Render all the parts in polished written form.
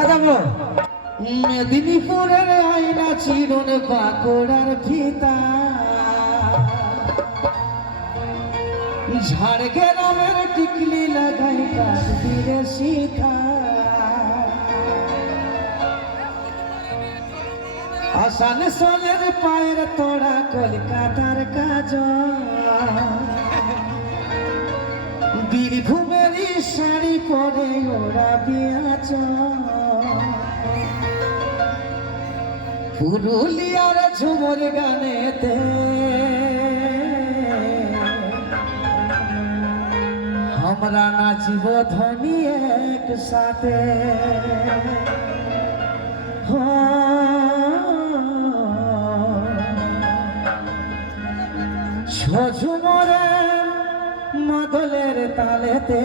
সাজাবো মেদিনীপুরের আয়না চিরন বাঁকুড়ার ফিতা ঝাড়গ্রামের টিকলি লাগাই কাশ্মীরে শিখা আসানসোলের পায়ের তোড়া কলকাতার কাজ বীরভূমেরই শাড়ি পরে ওরা বিয়াচ পুরুলিয়ার ঝুমুর গানেতে আমরা নাচিব ধ্বনি একসাথে ঝুমুরে মাদলের তালেতে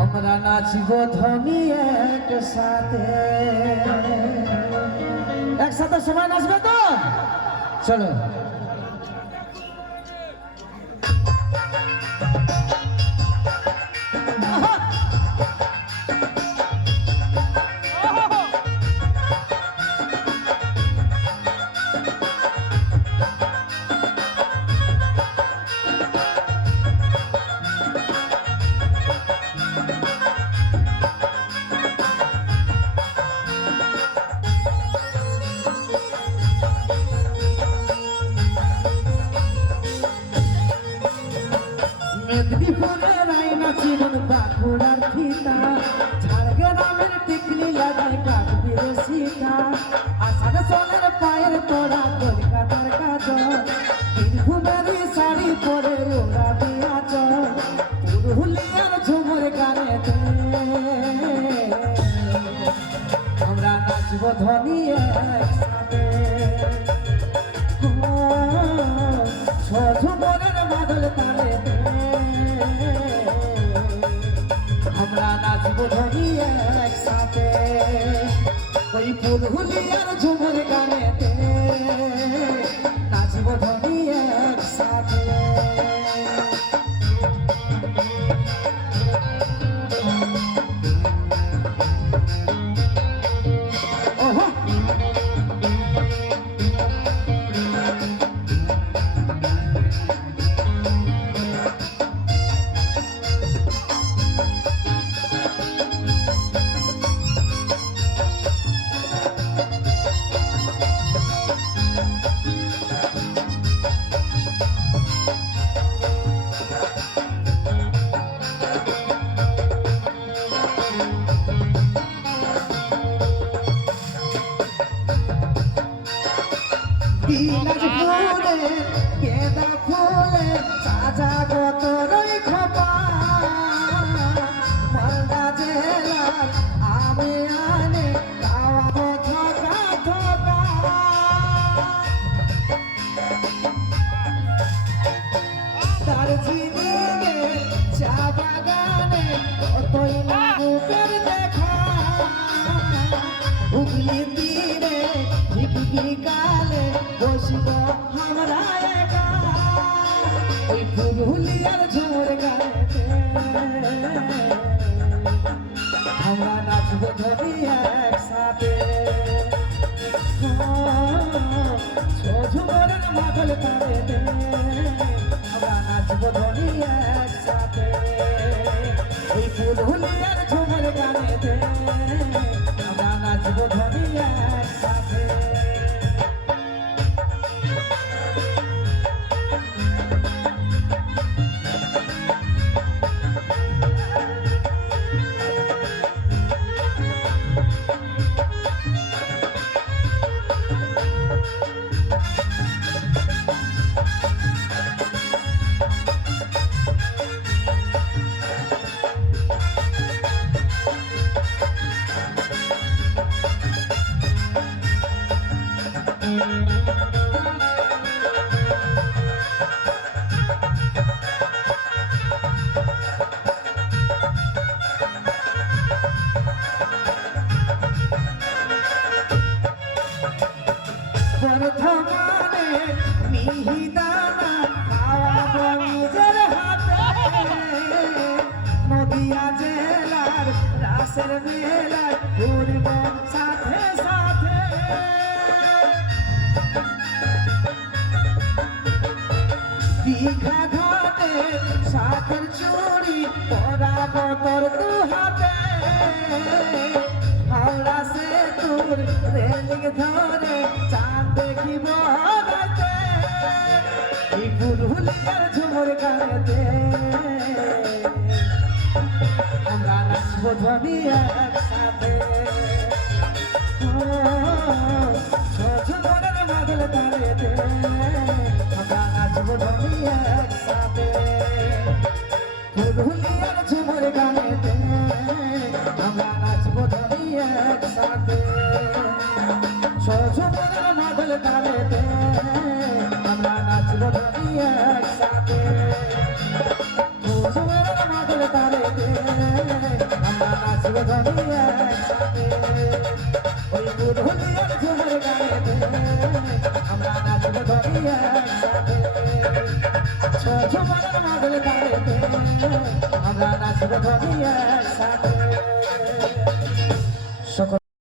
আমরা নাচিব ধ্বনি একসাথে একসাথে সবাই নাচবে তো চলো মেদিনীপুরের আয়না চিরন বাঁকুড়ার ফিতা ঝাড়গ্রামের টিকলি লাগাই কাশ্মীরে শিখা আসানসোলের পায়ের তোড়া কলকাতার কাজ বীরভূমেরই শাড়ি পরে ওরা বিয়াচ পুরুলিয়ার ঝুমুর গানেতে আমরা নাচব ধ্বনি একসাথে ঝুমুরের মাদল তালেতে আমরা নাচব ধ্বনি একসাথে ওই পুরুলিয়ার ঝুমুর গানেতে নাচব ধ্বনি একসাথে বিলাসপুরে গেঁদা ফুলে সাজা কত রই খোপা মালদা জেলার আমি আনে খাওয়াবো থকা থকা দার্জিলিংয়ে চা বাগানে কতই বুকের দেখা হুগলি তীরে ঠিক বিকালে বসব আমরা একা ওই পুরুলিয়ার ঝুমুর গানেতে আমরা নাচব ধ্বনি একসাথে ঝুমুরের মাদল তালেতে আমরা নাচব ধ্বনি একসাথে ওই পুরুলিয়ার ঝুমুর গানেতে আমরা নাচব ধ্বনি একসাথে আর রাসের মেলায় ঘুরব সাথে সাথে দীঘা ঘাটে সাথের চুরি পরাব তোর দু হাতে হাওড়া সেতুর রেলিং ধরে চাঁদ দেখিব রাতে এই বুলবুলিয়ার ঝুমুর গানেতে আমরা নাচবো ধ্বনি একসাথে ঝুমুরের মাদল তালেতে আমরা নাচবো ধ্বনি একসাথে বুলবুলিয়ার ঝুমুর গানেতে আমরা নাচবো ধ্বনি একসাথে ঝুমুরের মাদল তালেতে আমরা নাচবো ধ্বনি একসাথে ঝুমুরের মাদল তালেতে আমরা নাচবো ধ্বনি একসাথে ওই বুলবুলিয়ার ঝুমুর গানেতে আমরা নাচবো ধ্বনি একসাথে ঝুমুরের মাদল তালেতে আমরা নাচবো ধ্বনি একসাথে